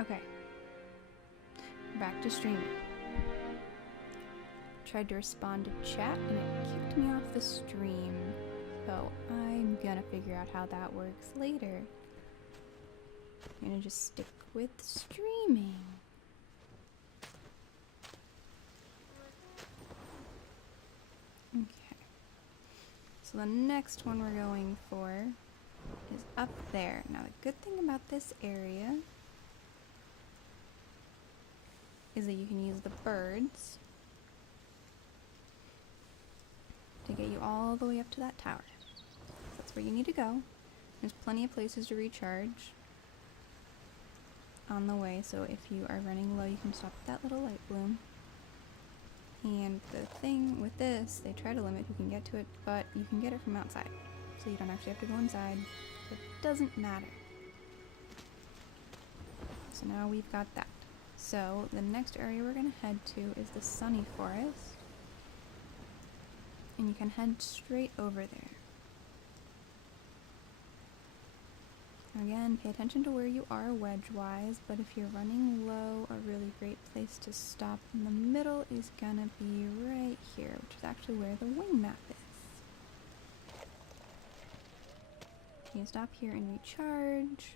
Okay. Back to streaming. Tried to respond to chat and it kicked me off the stream. So I'm gonna figure out how that works later. I'm gonna just stick with streaming. Okay. So the next one we're going for is up there. Now the good thing about this area is that you can use the birds to get you all the way up to that tower. So that's where you need to go. There's plenty of places to recharge on the way, so if you are running low, you can stop at that little light bloom. And the thing with this, they try to limit who can get to it, but you can get it from outside. So you don't actually have to go inside. It doesn't matter. So now we've got that. So the next area we're going to head to is the Sunny Forest. And you can head straight over there. Again, pay attention to where you are wedge-wise, but if you're running low, a really great place to stop in the middle is gonna be right here, which is actually where the wing map is. You can stop here and recharge.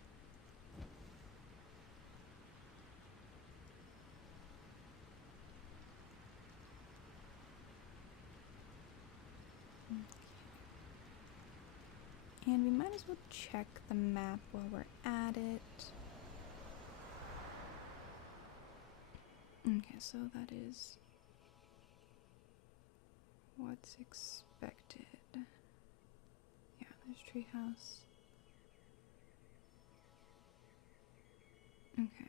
And we might as well check the map while we're at it. Okay, so that is what's expected. Yeah, there's treehouse. Okay.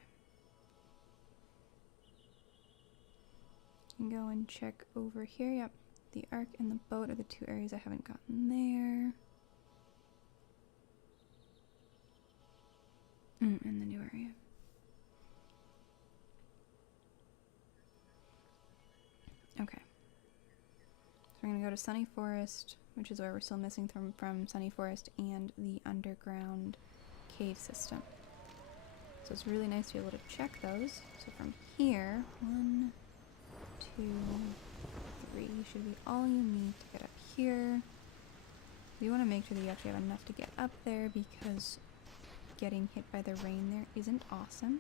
You can go and check over here. Yep, the Ark and the boat are the two areas I haven't gotten there. In the new area. Okay. So we're going to go to Sunny Forest, which is where we're still missing from Sunny Forest, and the underground cave system. So it's really nice to be able to check those. So from here, 1, 2, 3 should be all you need to get up here. You want to make sure that you actually have enough to get up there, because getting hit by the rain there isn't awesome.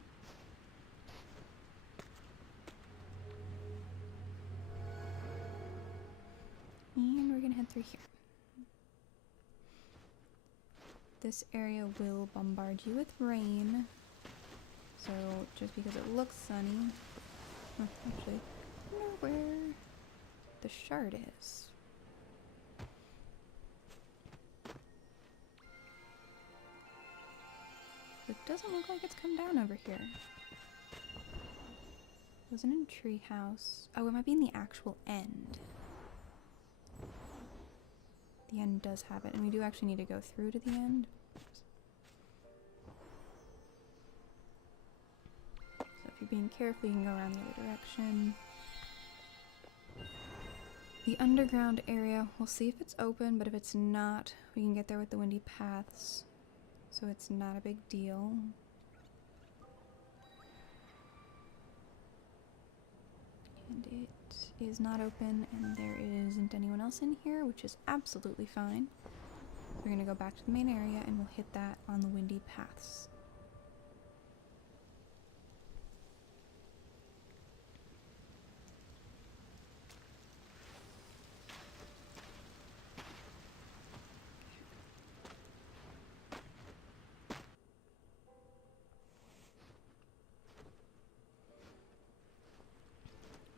And we're gonna head through here. This area will bombard you with rain, so just because it looks sunny, actually, I don't know where the shard is. It doesn't look like it's come down over here. It wasn't in treehouse. Oh, it might be in the actual end. The end does have it, and we do actually need to go through to the end. So if you're being careful, you can go around the other direction. The underground area, we'll see if it's open, but if it's not, we can get there with the windy paths. So it's not a big deal. And it is not open, and there isn't anyone else in here, which is absolutely fine. We're going to go back to the main area, and we'll hit that on the windy paths.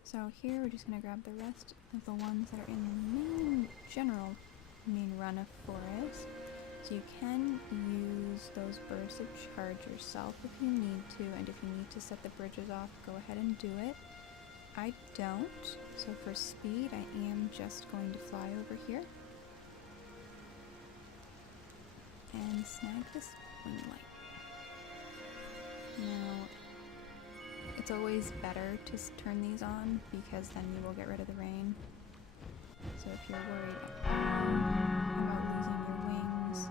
So here we're just going to grab the rest of the ones that are in the main run of forest. So you can use those bursts of charge yourself if you need to, and if you need to set the bridges off, go ahead and do it. I don't, so for speed I am just going to fly over here and snag this wing light. Now, it's always better to turn these on, because then you will get rid of the rain. So if you're worried about losing your wings,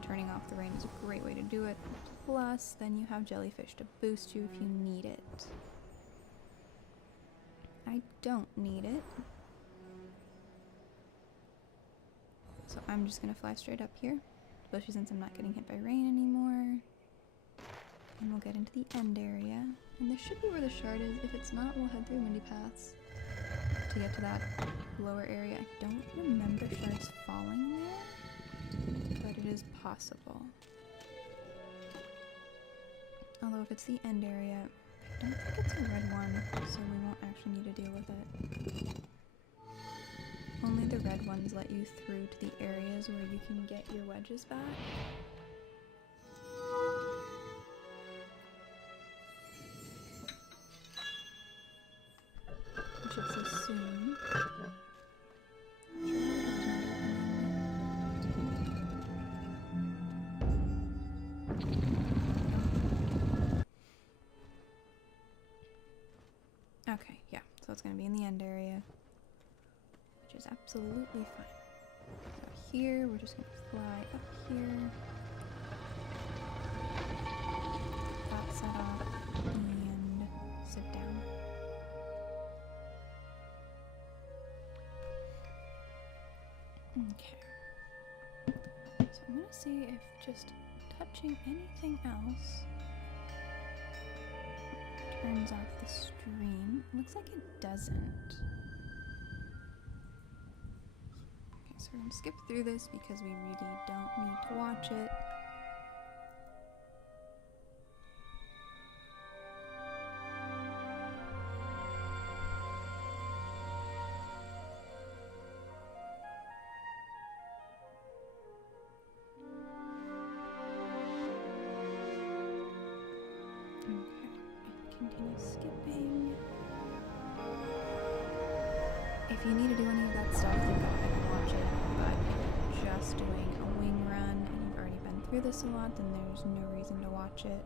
turning off the rain is a great way to do it. plus then you have jellyfish to boost you if you need it. I don't need it. So I'm just gonna fly straight up here, especially since I'm not getting hit by rain anymore. And we'll get into the end area. And this should be where the shard is. If it's not, we'll head through Windy Paths to get to that lower area. I don't remember shards falling there, but it is possible. Although if it's the end area, I don't think it's a red one, so we won't actually need to deal with it. Only the red ones let you through to the areas where you can get your wedges back. We should see soon. Okay, yeah, so it's going to be in the end area, which is absolutely fine. So here, we're just going to fly up here, that set off, and sit down. Okay. So I'm going to see if just touching anything else turns off the stream. Looks like it doesn't. Okay, so we're gonna skip through this because we really don't need to watch it. Continue skipping. If you need to do any of that stuff, then go ahead and watch it. But if you're just doing a wing run and you've already been through this a lot, then there's no reason to watch it.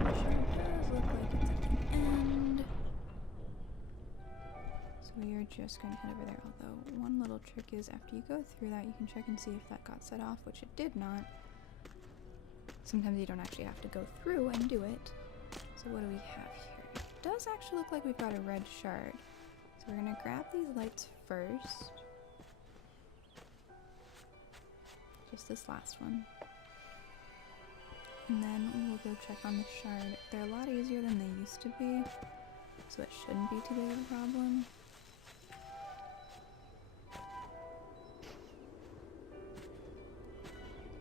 It sure does look like it's at the end. So we are just going to head over there, although one little trick is after you go through that, you can check and see if that got set off, which it did not. Sometimes you don't actually have to go through and do it. So what do we have here? It does actually look like we've got a red shard. So we're going to grab these lights first. Just this last one. And then we'll go check on the shard. They're a lot easier than they used to be, so it shouldn't be too big of a problem.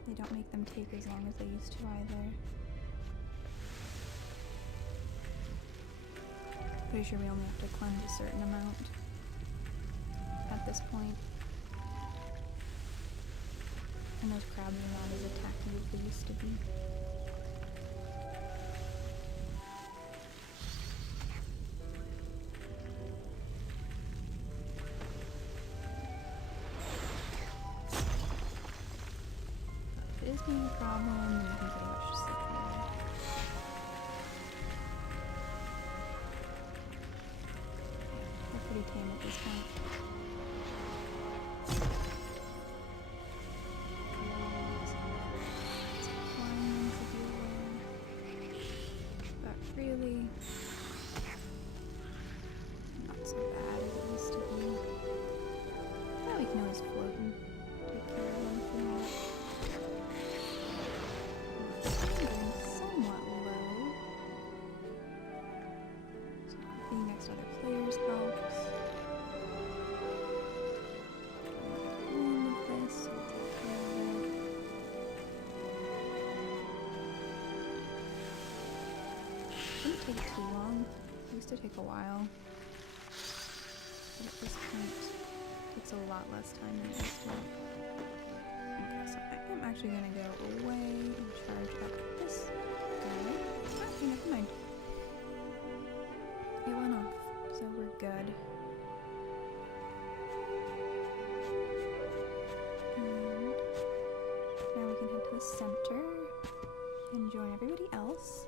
They don't make them take as long as they used to either. Pretty sure we only have to cleanse a certain amount at this point. And those crabs are not as attacky as they used to be. If it is being a problem, then you can pretty much just ignore it. They're pretty tame at this point. Really not so bad as it used to be. Now we can always float and take care of them for now. It's getting somewhat low. So being next to other players helps. All of this, so we'll take care of it. Didn't take too long. It used to take a while. But at this point, it takes a lot less time than it used to. Okay, so I am actually going to go away and charge up this guy. Actually, never mind. It went off, so we're good. And now we can head to the center and join everybody else.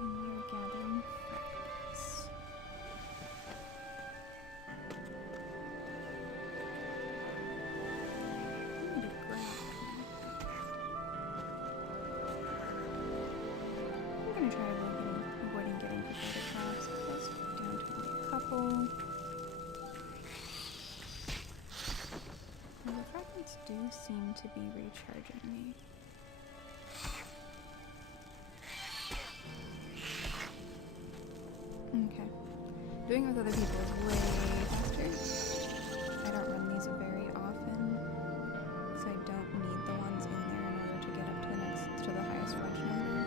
And we are gathering fragments. to be recharging me. Okay. Doing it with other people is way faster. I don't run these very often, so I don't need the ones in there in order to get up to the highest wedge number.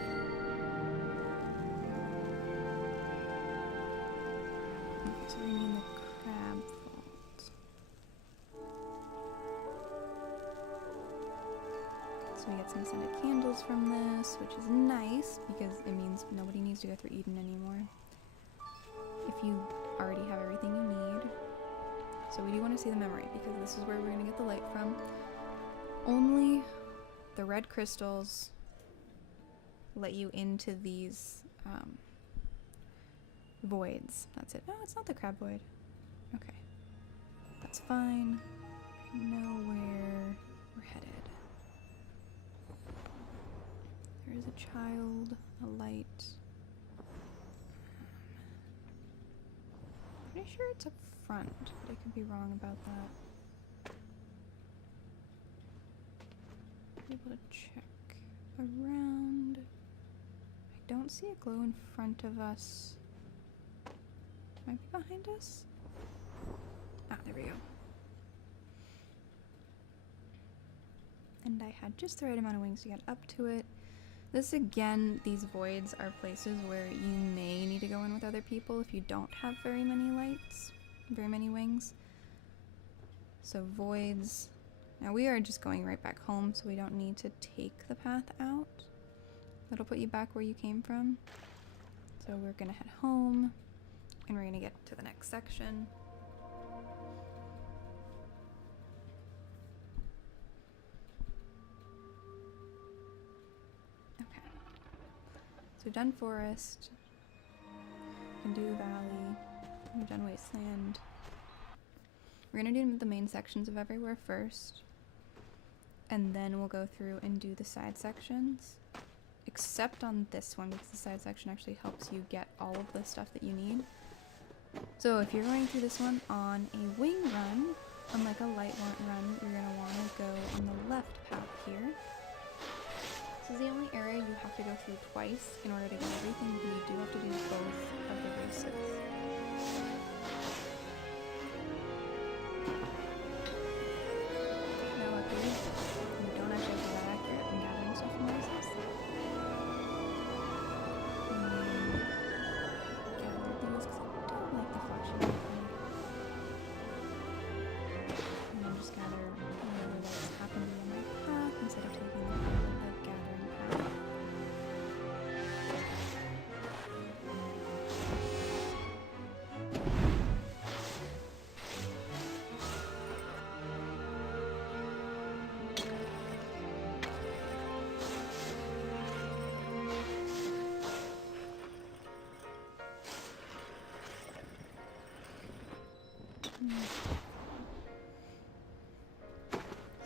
Okay, so we need the crab vault. So we get some scented candles from this, which is nice because it means nobody needs to go through Eden anymore. If you already have everything you need. So we do want to see the Memorite because this is where we're going to get the light from. Only the red crystals let you into these voids. That's it. No, it's not the crab void. Okay. That's fine. I know where we're headed. There is a child, a light. Pretty sure it's up front, but I could be wrong about that. Be able to check around. I don't see a glow in front of us. Might be behind us? Ah, there we go. And I had just the right amount of wings to get up to it. This again, these voids are places where you may need to go in with other people if you don't have very many lights, very many wings. So voids. Now we are just going right back home, so we don't need to take the path out. That'll put you back where you came from. So we're gonna head home, and we're gonna get to the next section. So we've done forest, we can do valley, we've done wasteland. We're gonna do the main sections of everywhere first, and then we'll go through and do the side sections, except on this one because the side section actually helps you get all of the stuff that you need. So if you're going through this one on a wing run, unlike a light run, you're gonna wanna go on the left path here. This is the only area you have to go through twice in order to get everything, but you do have to do both of the races. Now luckily, you don't actually have to be that accurate when gathering stuff from races. Gather these because I don't like the flashy lightning. And then just gather whatever lights happen to be on my path instead of taking the gathering path.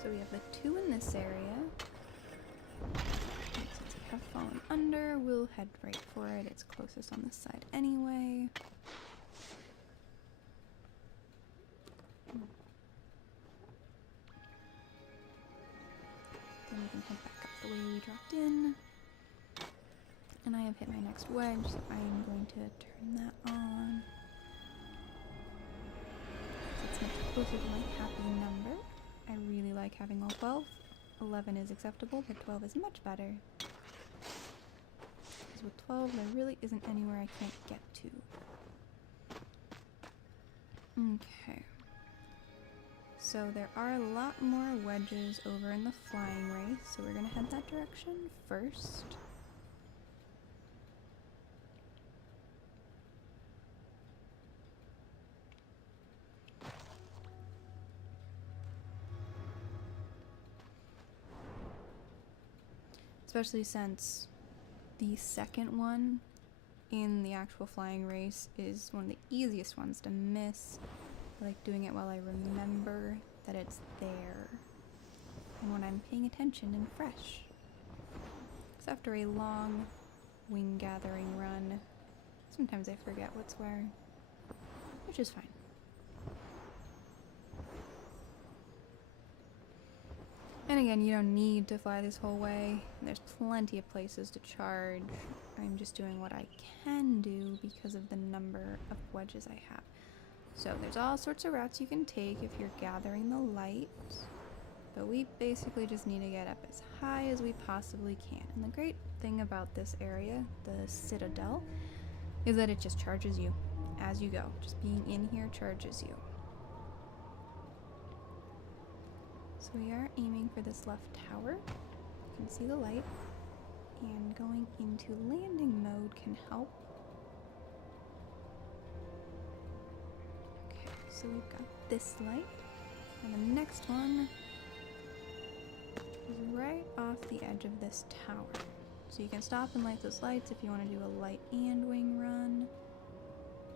So we have the two in this area. And since we have fallen under, we'll head right for it. It's closest on this side anyway. Then we can head back up the way we dropped in. And I have hit my next wedge, so I am going to turn that on. It's much closer to my happy number. I really like having all 12. 11 is acceptable, but 12 is much better. Because with 12, there really isn't anywhere I can't get to. Okay. So there are a lot more wedges over in the flying race, so we're going to head that direction first. Especially since the second one in the actual flying race is one of the easiest ones to miss. I like doing it while I remember that it's there and when I'm paying attention and fresh. Because after a long wing gathering run, sometimes I forget what's where, which is fine. And again, you don't need to fly this whole way. There's plenty of places to charge. I'm just doing what I can do because of the number of wedges I have. So there's all sorts of routes you can take if you're gathering the light. But we basically just need to get up as high as we possibly can. And the great thing about this area, the Citadel, is that it just charges you as you go. Just being in here charges you. So we are aiming for this left tower. You can see the light. And going into landing mode can help. Okay, so we've got this light. And the next one is right off the edge of this tower. So you can stop and light those lights if you want to do a light and wing run.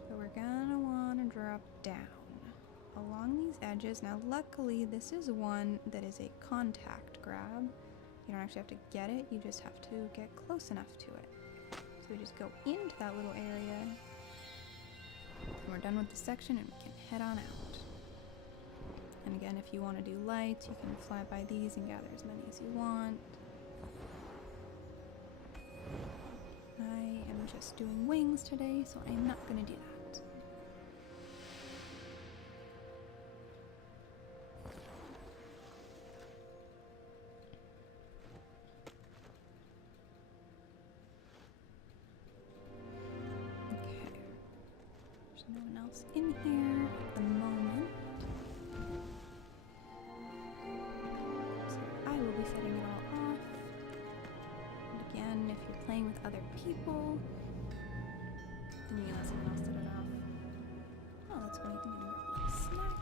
But we're gonna want to drop down along these edges. Now luckily this is one that is a contact grab. You don't actually have to get it, you just have to get close enough to it. So we just go into that little area. And we're done with this section and we can head on out. And again, if you want to do lights, you can fly by these and gather as many as you want. I am just doing wings today, so I'm not going to do that. No one else in here at the moment. So I will be setting it all off. And again, if you're playing with other people, then you can let someone else set it off. Oh, that's funny. I'm gonna grab a snack.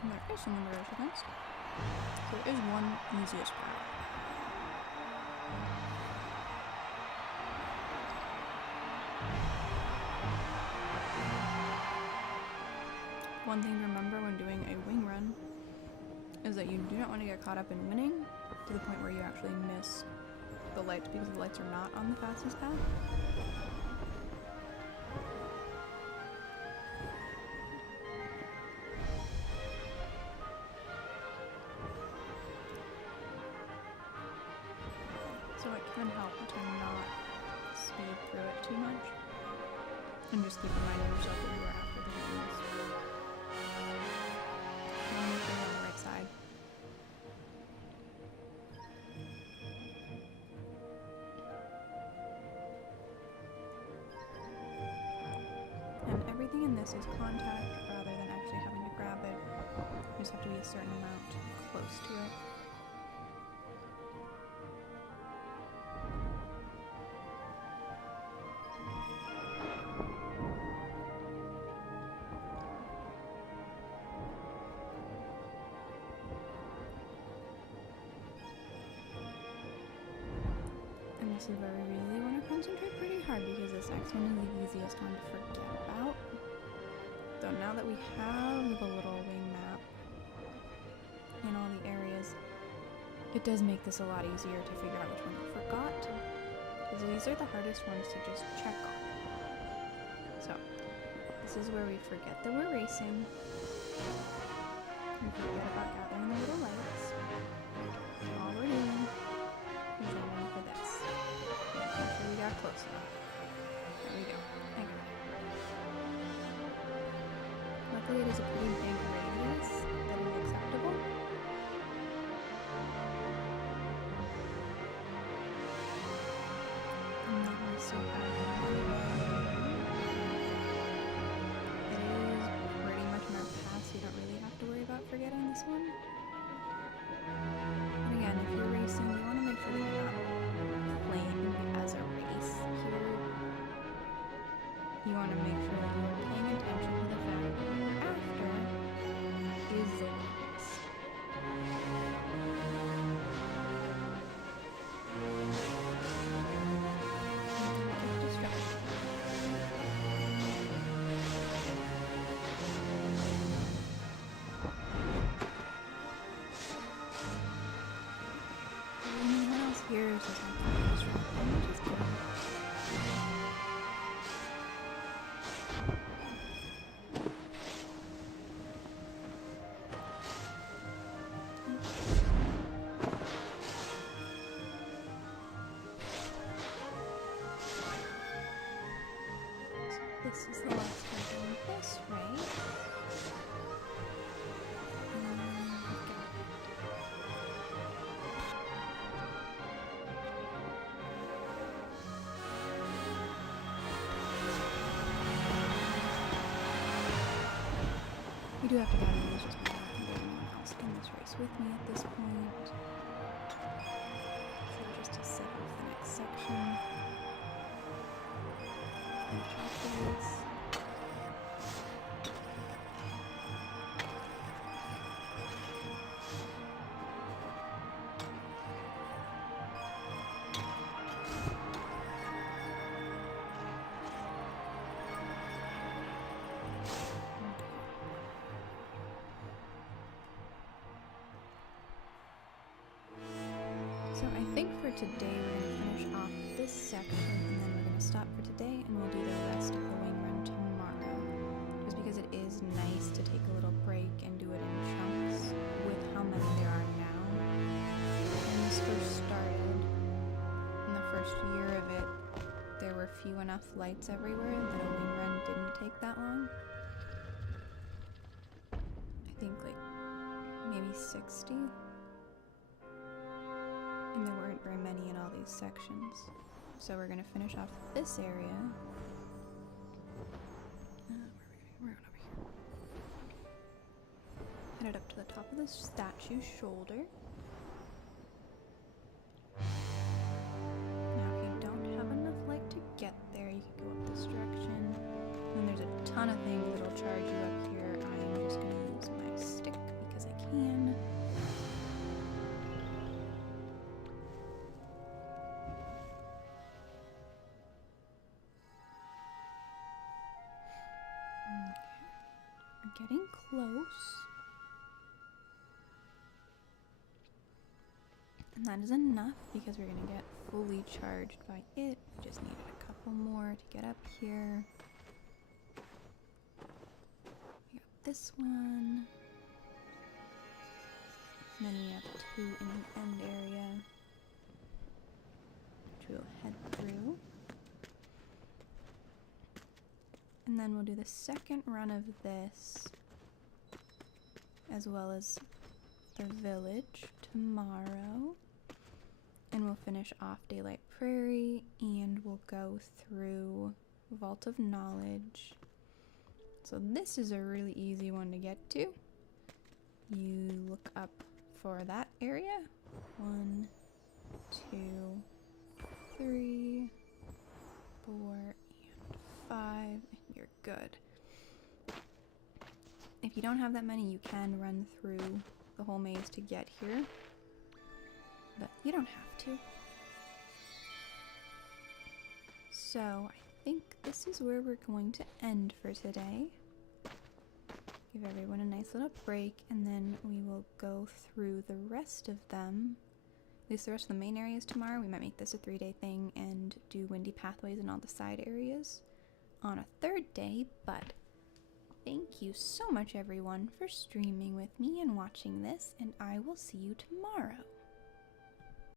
There is some numbers against. So there is one easiest route. One thing to remember when doing a wing run is that you do not want to get caught up in winning to the point where you actually miss the lights because the lights are not on the fastest path. So it can help to not speed through it too much. And just keep reminding yourself that you are after the wings. And make sure you're on the right side. And everything in this is contact rather than actually having to grab it. You just have to be a certain amount close to it. This is where we really want to concentrate pretty hard because this next one is the easiest one to forget about. So now that we have the little wing map in all the areas, it does make this a lot easier to figure out which one we forgot. Because these are the hardest ones to just check on. So, this is where we forget that we're racing. We forget about gathering the little lights. All we're doing is aiming for this. Make sure we got close enough. There we go. I got it. Luckily it is a pretty big radius that is acceptable. I'm not really so bad at it. It is pretty much in our path, so you don't really have to worry about forgetting this one. And again, if you're racing, you want to make sure that you're not playing as a race here. You want to make sure that you're paying attention to the fact that what you're after is the wings. And You do have to battle these just because I think anyone else in this race with me at this point. So just to set off the next section. Finish off the race. So I think for today we're going to finish off this section and then we're going to stop for today and we'll do the rest of the wing run tomorrow. Just because it is nice to take a little break and do it in chunks with how many there are now. When this first started, in the first year of it, there were few enough lights everywhere that a wing run didn't take that long. I think like maybe 60. And there weren't very many in all these sections. So we're going to finish off this area. We're going over here. Headed up to the top of the statue's shoulder. Now if you don't have enough light to get there, you can go up this direction. And there's a ton of things that'll charge you up here. I'm just going to use my stick because I can. Getting close. And that is enough because we're going to get fully charged by it. We just needed a couple more to get up here. We got this one. And then we have two in the end area, which we'll head through. And then we'll do the second run of this, as well as the village tomorrow. And we'll finish off Daylight Prairie, and we'll go through Vault of Knowledge. So this is a really easy one to get to. You look up for that area. 1, 2, 3, 4, and 5. You're good. If you don't have that many, you can run through the whole maze to get here, but you don't have to. So I think this is where we're going to end for today. Give everyone a nice little break, and then we will go through the rest of them. At least the rest of the main areas tomorrow. We might make this a 3-day thing and do windy pathways in all the side areas on a third day, but thank you so much everyone for streaming with me and watching this, and I will see you tomorrow.